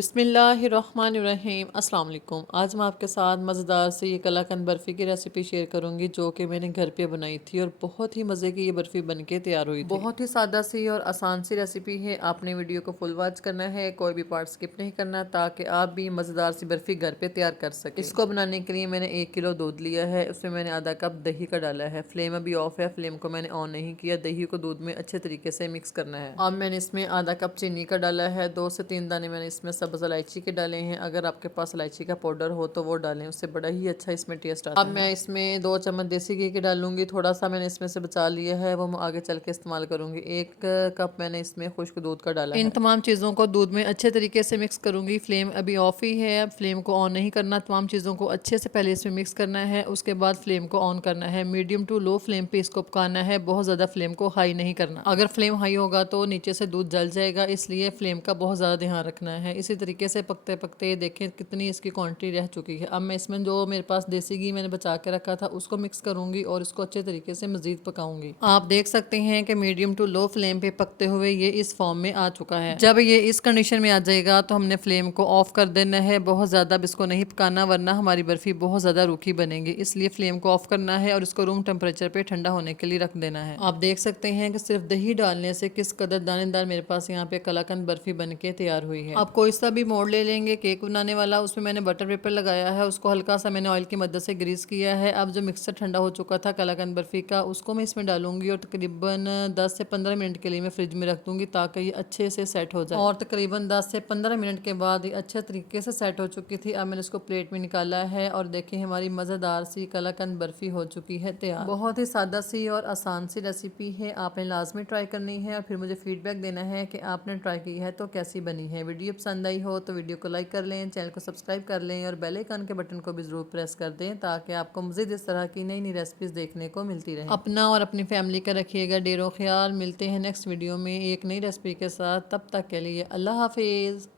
बिस्मिल्लाहिर्रहमानिर्रहीम। अस्सलाम वालेकुम। आज मैं आपके साथ मज़ेदार से ये कलाकंद बर्फ़ी की रेसिपी शेयर करूंगी जो कि मैंने घर पे बनाई थी और बहुत ही मज़े की ये बर्फ़ी बनके तैयार हुई थी। बहुत ही सादा सी और आसान सी रेसिपी है। आपने वीडियो को फुल वॉच करना है, कोई भी पार्ट स्किप नहीं करना ताकि आप भी मज़ेदार सी बर्फ़ी घर पे तैयार कर सकें। इसको बनाने के लिए मैंने 1 किलो दूध लिया है, उसमें मैंने आधा कप दही का डाला है। फ्लेम अभी ऑफ है, फ्लेम को मैंने ऑन नहीं किया। दही को दूध में अच्छे तरीके से मिक्स करना है। अब मैंने इसमें आधा कप चीनी का डाला है। 2 से 3 दाने मैंने इसमें सब्ज़ इलायची के डाले हैं। अगर आपके पास इलायची का पाउडर हो तो वो डालें, उससे बड़ा ही अच्छा इसमें टेस्ट आता है। अब मैं इसमें 2 चम्मच देसी घी के डालूंगी। थोड़ा सा मैंने इसमें से बचा लिया है, वो मैं आगे चल के इस्तेमाल करूंगी। 1 कप मैंने इसमें खुश्क दूध का डाला है। इन तमाम चीज़ों को दूध में अच्छे तरीके से मिक्स करूंगी। फ्लेम अभी ऑफ ही है, फ्लेम को ऑन नहीं करना। तमाम चीज़ों को अच्छे से पहले इसमें मिक्स करना है, उसके बाद फ्लेम को ऑन करना है। मीडियम टू लो फ्लेम पे इसको पकाना है, बहुत ज़्यादा फ्लेम को हाई नहीं करना। अगर फ्लेम हाई होगा तो नीचे से दूध जल जाएगा, इसलिए फ्लेम का बहुत ज़्यादा ध्यान रखना है। इसी तरीके से पकते पकते देखें कितनी इसकी क्वांटिटी रह चुकी है। अब मैं इसमें जो मेरे पास देसी घी मैंने बचा के रखा था उसको मिक्स करूंगी और इसको अच्छे तरीके से मजीद पकाऊंगी। आप देख सकते हैं कि मीडियम टू लो फ्लेम पे पकते हुए ये इस फॉर्म में आ चुका है। जब ये इस कंडीशन में आ जाएगा तो हमने फ्लेम को ऑफ कर देना है। बहुत ज़्यादा इसको नहीं पकाना वरना हमारी बर्फ़ी बहुत ज़्यादा रूखी बनेगी, इसलिए फ्लेम को ऑफ करना है और इसको रूम टेम्परेचर पे ठंडा होने के लिए रख देना है। आप देख सकते हैं कि सिर्फ दही डालने से किस कदर दानेदार मेरे पास यहाँ पे कलाकंद बर्फ़ी बन के तैयार हुई है। आप कोई सा भी मोड़ ले लेंगे केक बनाने वाला, उसमें मैंने बटर पेपर लगाया है, उसको हल्का सा मैंने ऑयल की मदद से ग्रीस किया है। अब जो मिक्सर ठंडा हो चुका था कलाकंद बर्फ़ी का, उसको मैं इसमें डालूंगी और तकरीबन 10 से 15 मिनट के लिए मैं फ्रिज में रख दूंगी ताकि ये अच्छे से सेट हो जाए। और तकरीबन 10 से 15 मिनट के बाद ये अच्छे तरीके से सेट हो चुकी थी। अब मैंने इसको प्लेट में निकाला है और देखिए हमारी मज़ेदार सी कलाकंद बर्फ़ी हो चुकी है तैयार। बहुत ही सादा सी और आसान सी रेसिपी है, आपने लाजमी ट्राई करनी है और फिर मुझे फीडबैक देना है कि आपने ट्राई की है तो कैसी बनी है। वीडियो पसंद आई हो तो वीडियो को लाइक कर लें, चैनल को सब्सक्राइब कर लें और बेल आइकन के बटन को भी ज़रूर प्रेस कर दें ताकि आपको मज़ीद इस तरह की नई नई रेसिपीज़ देखने को मिलती रहे। अपना और अपनी फैमिली का रखिएगा ढेरों ख्याल। मिलते हैं नेक्स्ट वीडियो में एक नई रेसिपी के साथ, तब तक के लिए अल्लाह हाफिज़।